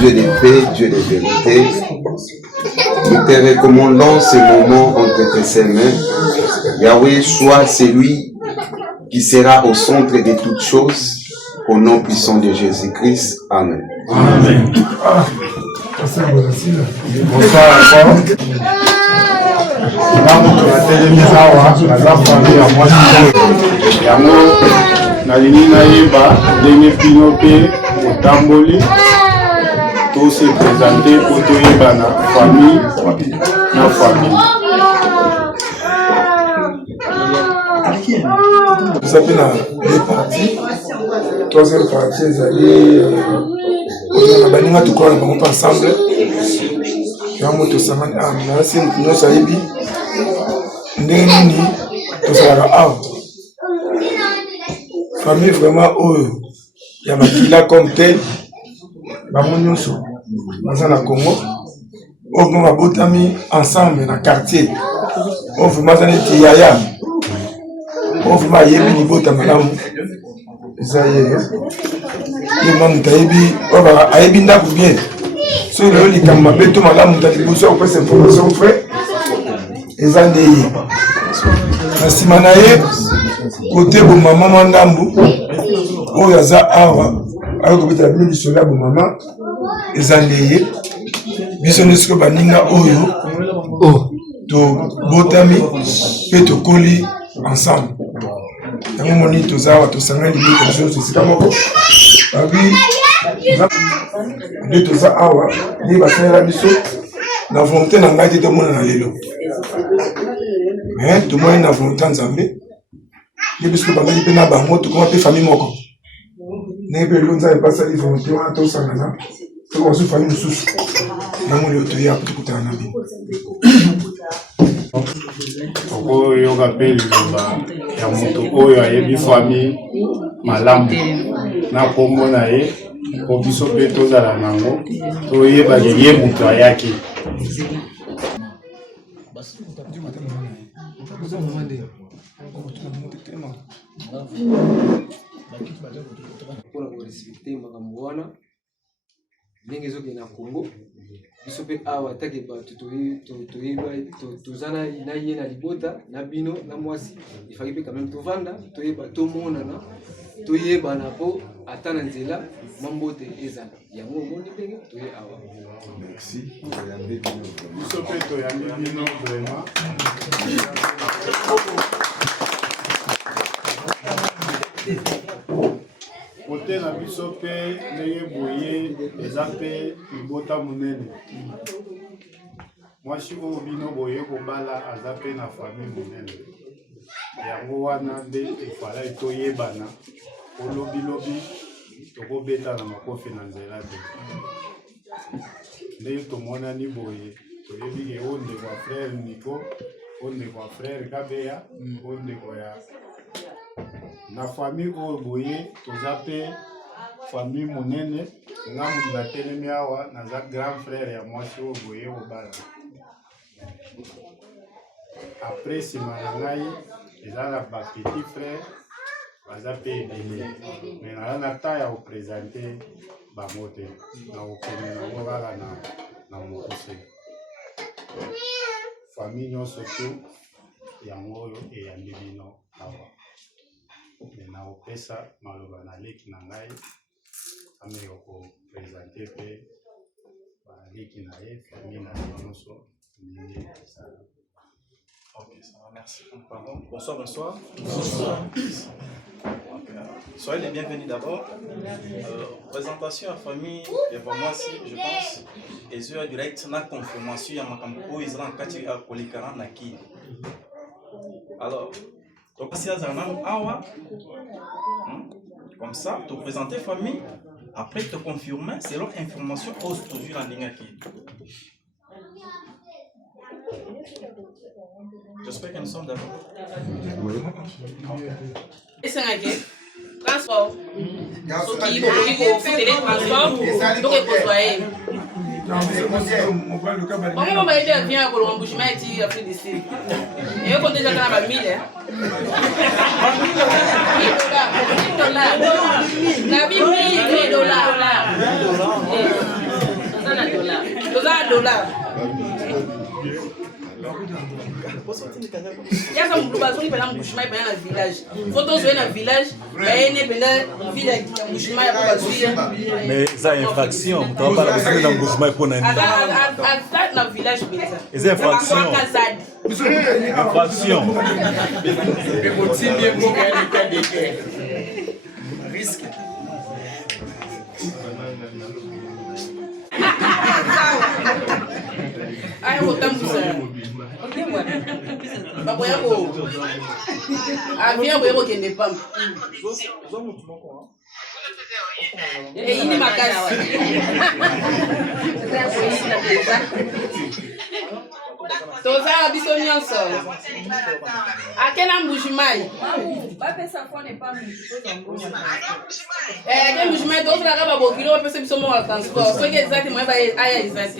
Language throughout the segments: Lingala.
Dieu de paix, Dieu de vérité, nous te recommandons ce moment entre tes mains. Yahweh, sois celui qui sera au centre de toutes choses, au nom puissant de Jésus-Christ. Amen. Amen. Tout se présenter pour tout la famille, la famille. Vous avez deux parties. Troisième partie, vous allez tout quoi ensemble. Famille vraiment il y a ma comme tel. Dans la Congo, on va botami ensemble dans le quartier. On va manger des yaya. On va yébi ni botami là. Ça y est. Les gens taïbi, on va aïbi n'a pas bien. Sur le lit comme ma bête tout malade, on t'a dit bonsoir, on peut s'informer frère. Les gens déyé. Merci manaye. Côté pour maman mandambu. Oh yaza awa. Alors que vous avez mis sur la maman. Les années, business que baninga oyo, to botami, pe to koli ensemble. Tango moni to zawa to sanga libi to chose c'est comme ça. Abi, to za awa, ni basana la biso, na volonté na ngai te mona na lelo. Mais to moi na volonté nzambe, ni biso bangali pe na bango to comment pe famille moko. Ne pe lonza e passa di volonté wana to sanga na. Comment se famille sous maman le toya pour tout un ami oyo rappel ya moto oyo ayebi famille malamu na kombo na ye po biso pe tozala nango toyeba ye moto ayaki ndenge zoke na Congo biso pe awa take bato tozana na ye na libota na bino na mwasi ifaki pe quand même tovanda toyeba tomonana toyebana po ata na nzela mambote ezala yango omoni ndenge toye awa. Merci. biso pe toyambi bino vraiment côté na biso pe ndenge boye eza pe libota monene mwasi oyo bino boye kobala aza pe na famille monene yango wana nde efalaki toyebana olobilobi tokobeta na makofi na nzela te ndenge tomonani boye toyebi ke oyo ndeko ya frère Nico oyo ndeko ya frère Kabeya oyo ndeko ya na famille oyo boye toza pe famille monene nga mutu natelemi awa naza grand frère ya mwasi oyo boye kobala après nsima na ngai eza na bapetit frère baza pe ebele me naza na ta ya kopresente bango te na kokende nango kaka na mokuse famille nyonso to yango oyo eyambi bino awa na opesa maloba na leki na ngai ameko kopresente pe baleki na ye famille na ye nyonso ndenge esala. Ok, ça va, merci. Pardon. Bonsoir, bonsoir. Bonsoir. Soyez les bienvenus d'abord. Présentation à famille, et pour moi aussi, je pense, et je direct na confirmation ya makambo ils ont kati à kolikara na ki. Alors, donc si azanam awa comme ça, te présenter famille, après te confirmer selon information pose toujours en ligne qui. J'espère que nous sommes d'accord. Oui. Et c'est un transport. Ce qui faut faire les transports, donc il faut soigner. Comment on va aider à venir à l'embouchement et dire après d'ici? Et on compte déjà dans la 1000. $1000. $1000. $100. Yaka muluba zongi pena mbushima pena na village. Photos na village, ene pena ville ya mbushima ya bazuya. Mais ça infraction, tu vas pas la besoin d'un mbushima pour nani. À na village beza. C'est infraction. Infraction. Risque. Ai botambusa. Babo yako. Avion boyeko kende pam. Ini makasi. Toza biso nyonso. Akena mbujimai. Ke mbujimai tozo la kaba bokilo ba pese biso mo wa transport. So ke exact mo ba aya exact.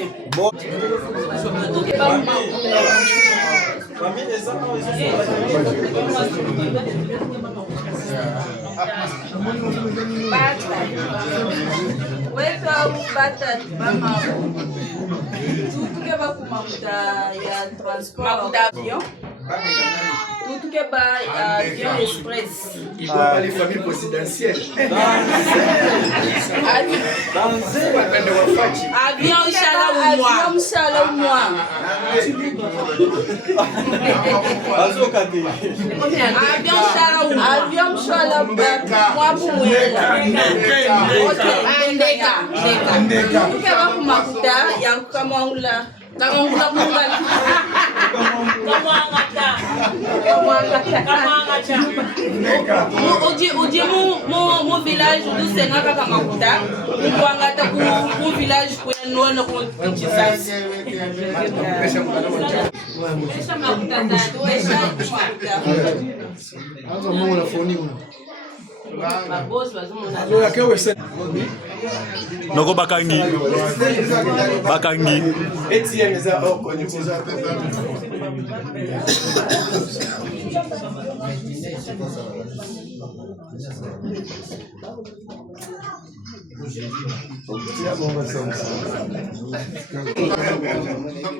Tudo que vai com makuta ya transport avion. Tudo que vai avion express. Il faut pas les familles présidentielles. Avion inshallah au mois. Avion inshallah mois pour moi. Ndeka. Tudo que vai com makuta ya kamangula. Udi mu village do Senaka Kamakuta, Kuangata ku village kuenona ku Kisasi. Noko bakangi. Etienne za okonyo.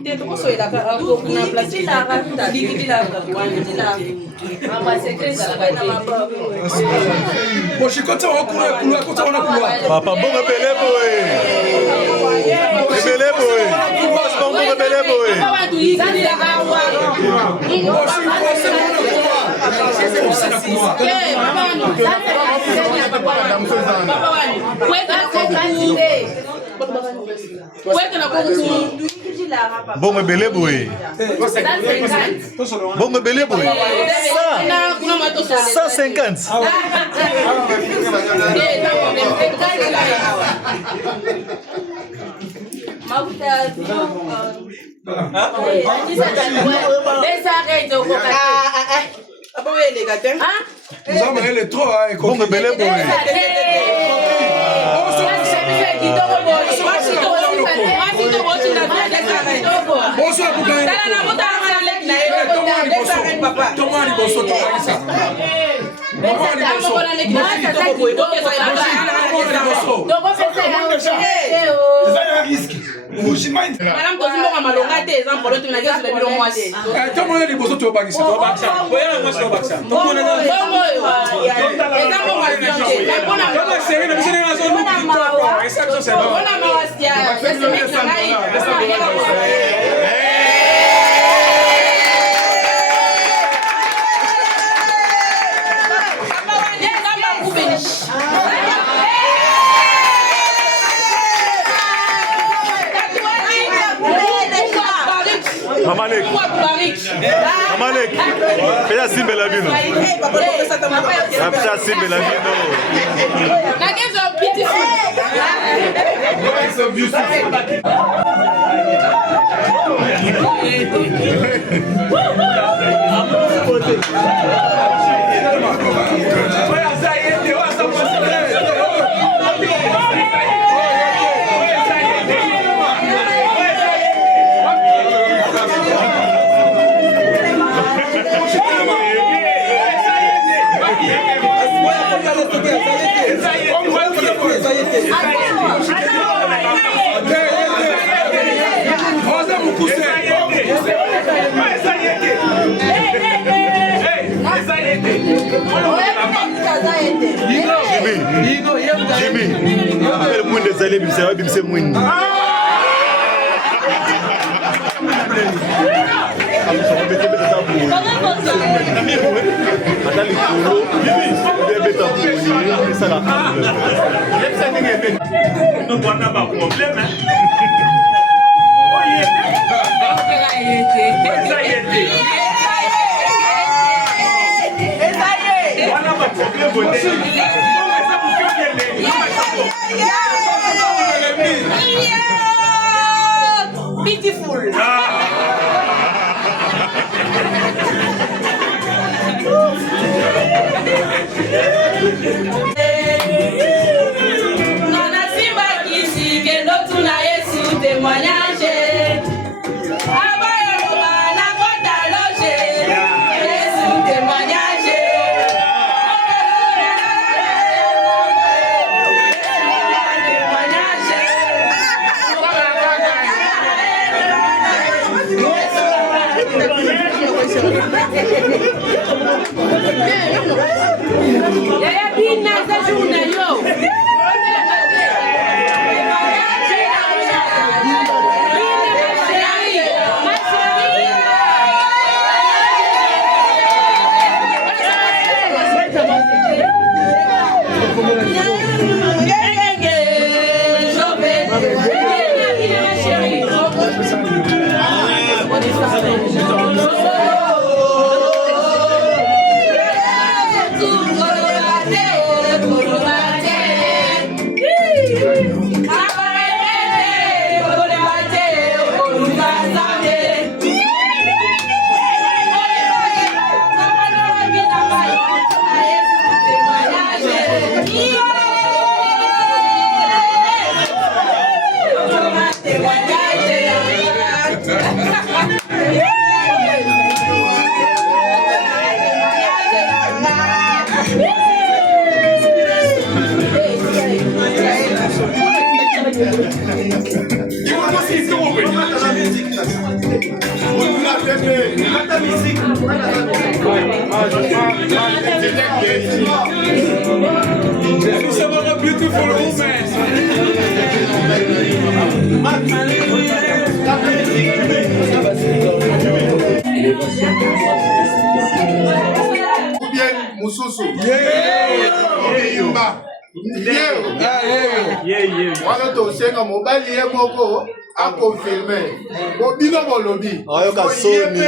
Tento koso ila ka kuna place la rata dikiti la kwani la ama secret la ka Boshikota wakura kota wana kuwa. Papa bongo belebo Belebo bongo belebo Papa tu yiki la kawa. Bongo belebo Bongo belebo 150. Nous avons les trois et Bongo belebo bonsoir pour gagner. Tomani bonsoir Mamalek. Pesa simbe la bino. Pesa simbe la bino. Jimmy. Le monde des allées, c'est Mwindi. Beautiful. Nona simba kisi kendo tuna Yesu témoignage. Abayo na kota loge. Yesu témoignage. Yaya bina za juna yo. Wana tosenga mobali ye moko a confirmer bobino bolobi Ayoka soni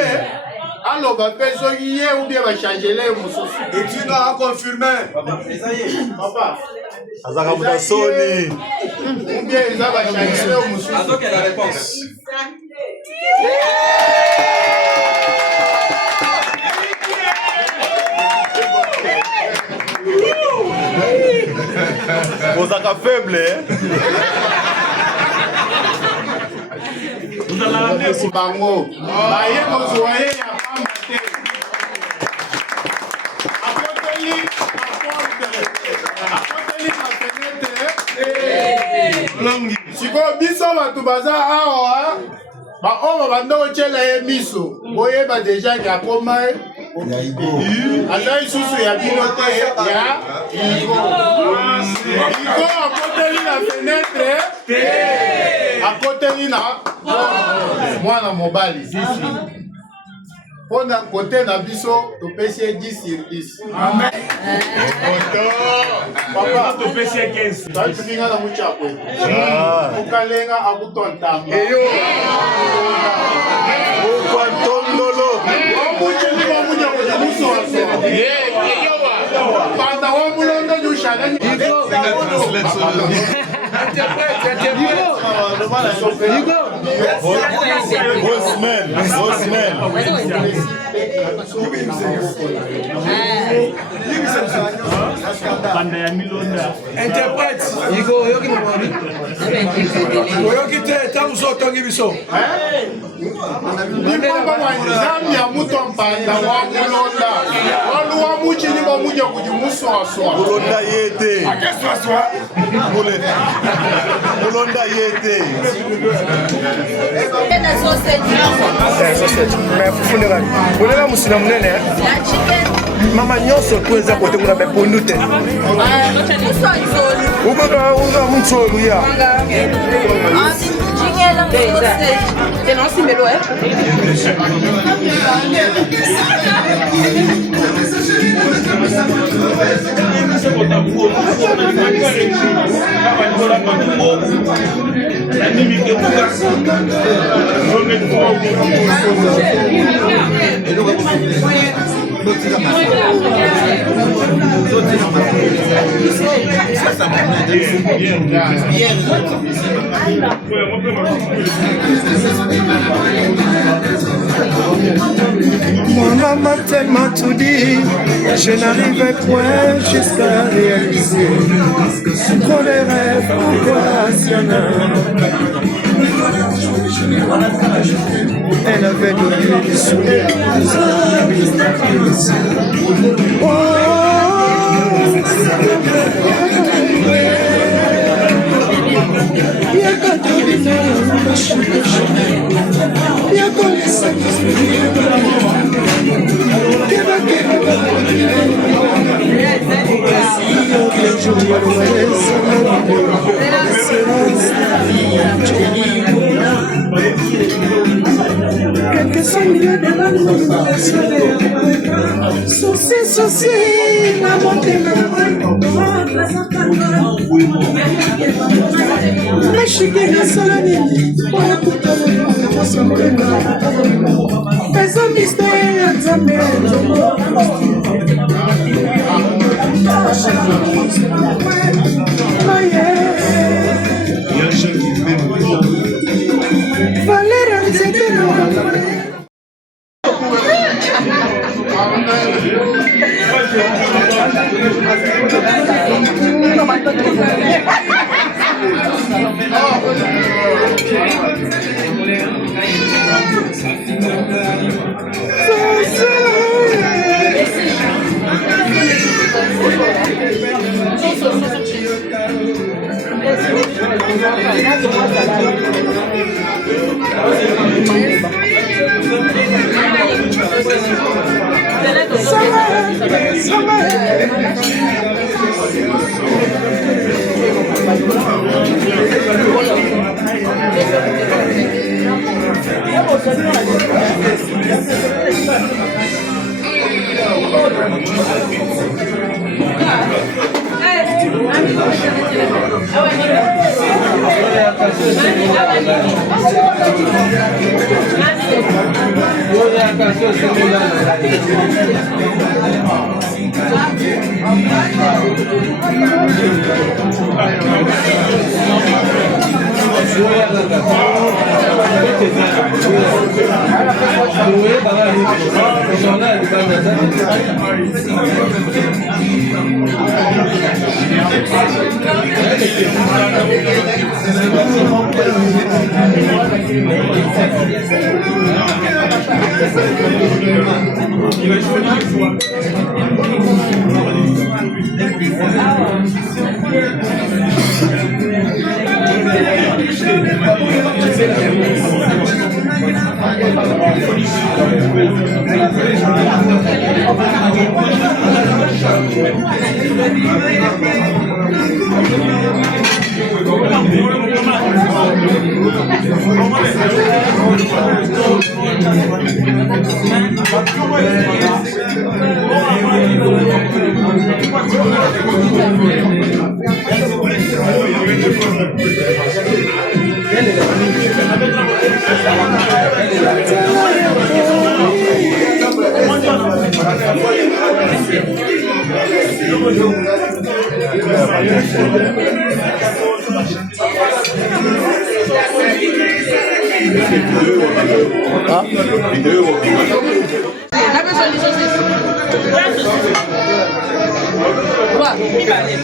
aloba pe soki ye ou bien ba changer le mususu Et tu dois confirmer. papa azaka muta soni ou bien eza ba changer le mususu Donc la réponse. ozaka faible bango baye kozwa ye ya pamba te akoteli mafenetre sikoyo biso bato baza awa baoyo babanda kotyela ye miso boyeba deja ke akoma aza lisusu ya bino te ya iko akoteli na fenetre akoteli na mwana mobali zisi mpona kote na biso topesi ye 10 sur 10 amen papa topesi ye 15 tatuminga na muchakwe okalenga akutontamba okwantondolo omucheli wamunya kuja musoasoa panda wamulondo nyushana Interprète. Oyoki te tamuso otongi biso. nzambi ya mutu mpanda wamulonda waluwa muchini bamuja kuji muswaswa mulonda ye te mulonda ye te Fufuneka musina munene. La chicken. mama nyonso po eza kote kuna bepondu te unga muntsolu ya Mon âme m'a tellement tout dit, je n'arrivais point jusqu'à réaliser trop les rêves angoissants. Elle avait donné du sourire. Quelques centaines de l'animation, souci, la montée la chiquée de Solani, pour la putain de faisons mystère, Valera, c'était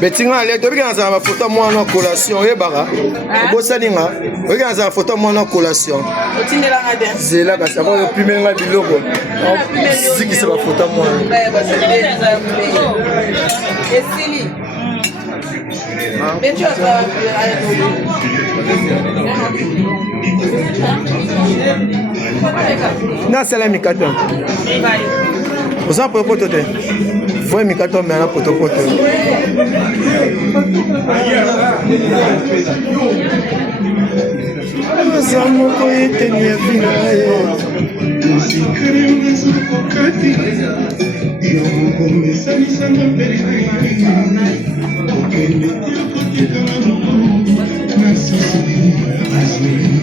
Betinga le to bikanza ba photo moi na collation yebaka bosaninga bikanza ba photo moi na collation otindela ngade zela ka sabo primenga biloko sikisa ba photo moi ba sebeza esili becho za na salami kata Vous avez potopoto. Vous avez mis 4 mais à potopoto.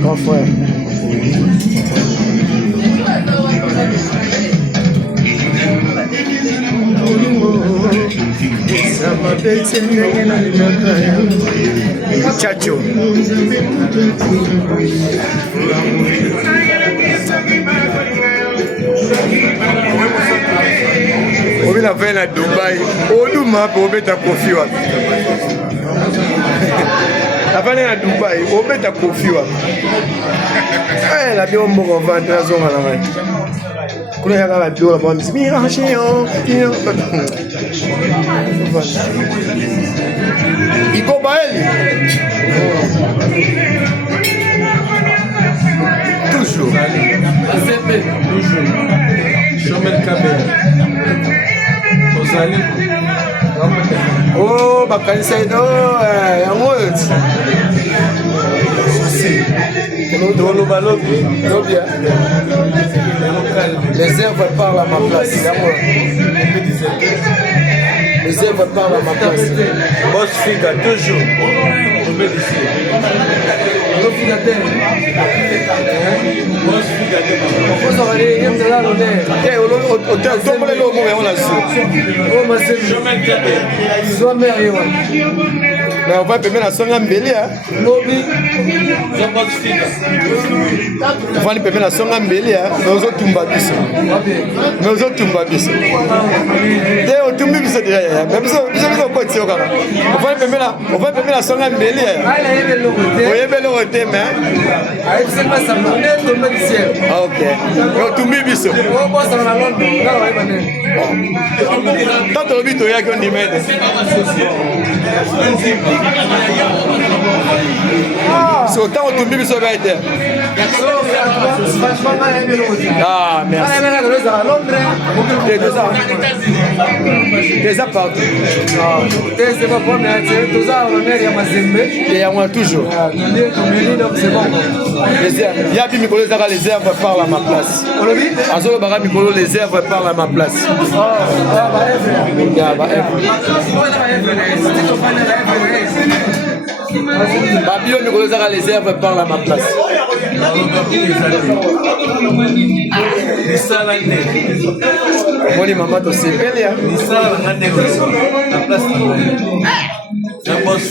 Grand frère. Chacho. Obi na fait na Dubaï. Oduma pour mettre kofi wa. Avant na Dubaï, on met ta kofi wa. Eh la bio mo vendre na zona na mai. Kuna ya la bio la mo mi raché yo. Iko baeli. Toujours. Toujours. Chomel Kabel. Ozali. Oh, bakanisa ino yango les œuvres parlent à ma place. Les œuvres parlent à ma place. Boss Figa, toujours. Mais on va payer la songa mbeli hein. On va payer la songa mbeli hein. Nous autres tumba biso. Nous autres tumba biso. Dès au tumbi biso déjà. Même ça, biso quoi tiens quand. On va payer la songa mbeli hein. Oui, belle route mais. Avec ce pas ça monnaie tombe du ciel. OK. Au tumbi biso. On va ça na Londres. Tant que le bito ya qu'on dit mais. C'est autant au tumbi biso va être. Ah merci. Déjà partout. C'est pas bon mais tout ça on est à Mazembe et à moi toujours. Il y a des Mikolo Zara les œuvres parlent à ma place. Azolo Bara Mikolo les œuvres parlent à ma place. Babio Mikolo Zara les œuvres parlent à ma place. Moni maman to sepeli hein. La place la boss.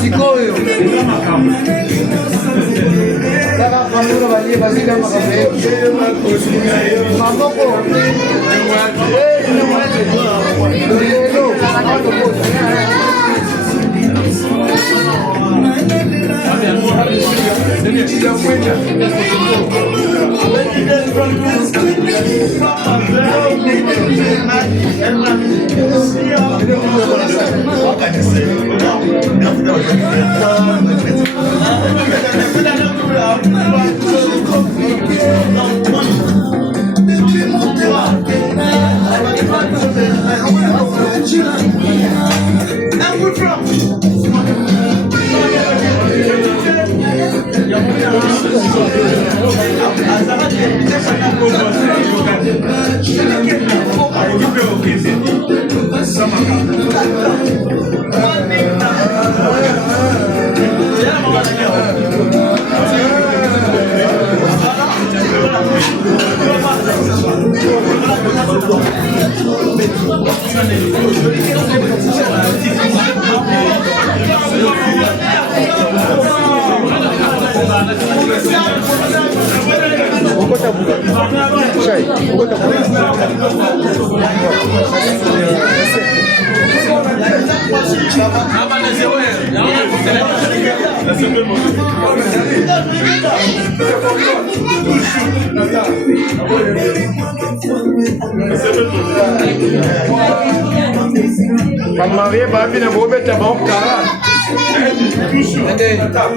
Sikoyo.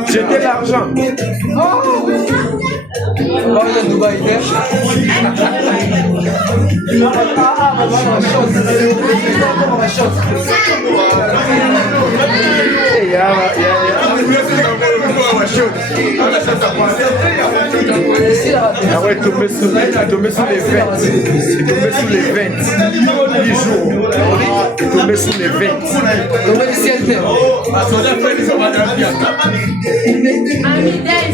J'étais l'argent. Ah ouais, tombé sous les 20. Tombé sous les 20. 10 jours. Tombé sous les 20. Tombé du ciel terre. Amidez.